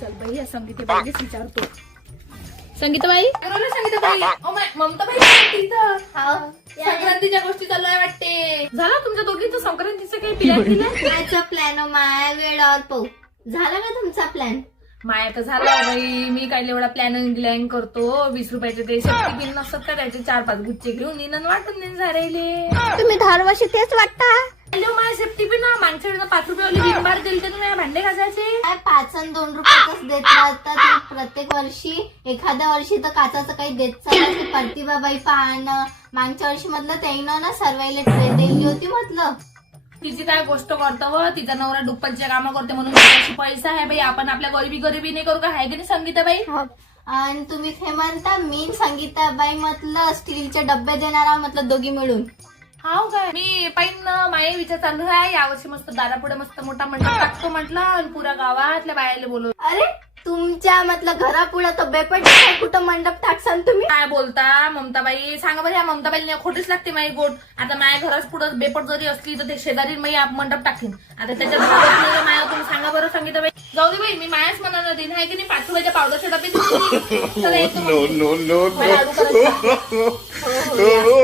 चल बाई या संगीताबाईच विचारतो. संगीताबाई संगीताबाई ममताबाई संक्रांतीच्या गोष्टी चालू आहे वाटते. झाला तुमच्या दोघींचं संक्रांतीचं काही प्लॅन दिला? प्लॅन माया वेळावर पाहू. झाला का तुमचा प्लॅन? माया तर झाला बाई. मी काय एवढा प्लॅन करतो. 20 रुपयाचे ते शक्ती बिन नसतात का त्याचे 4-5 गुच्छे घेऊन येणं वाटून नाही झालेले. तुम्ही दरवर्षी तेच वाटता. हॅलो माझ्या सेफ्टी बिन ना मागच्या वेळेला 5 रुपयावाली बिन बार दिली तर तुम्ही भांडे घासायचे. 5 आणि 2 रुपयाच देत राहतात प्रत्येक वर्षी. एखाद्या वर्षी तर काचाचं काही देत चाललं. प्रतिभाबाई पाहणं मागच्या वर्षी म्हटलं त्यानं ना सर्वायला ट्रेन दिली होती म्हटलं. तिची काय गोष्ट करतो व तिचा नवरा डुप्पलचे कामं करते म्हणून त्याची पैसा आहे बाई. आपण आपल्या गरिबी नाही करू का? आहे की नाही संगीताबाई? आणि तुम्ही हे म्हणता मी संगीताबाई म्हटलं स्टीलचे डब्बे देणार आहोत म्हटलं दोघी मिळून. हाव काय? मी पाहिन माझे विचार चालू आहे. यावर्षी मस्त दारापुढे मस्त मोठा मंडप टाकतो म्हटलं आणि पुऱ्या गावातल्या बायाला बोलवतो. अरे तुमच्या म्हटलं घरापुढे तर बेपट कुठं मंडप टाकसान तुम्ही? काय बोलता ममताबाई? सांगा बरं. या ममताबाईला खोटीच लागते माझी गोट. आता माझ्या घराच पुढं बेपट जरी असली तर ते शेजारी मी मंडप टाकेन. आता त्याच्यात माया तुम्ही सांगा बरं संगीताबाई. जाऊ दे बाई मी मायाच मनाला देईन. आहे की नाही? 5 रुपयाच्या पावडरचे डबे चला येतो.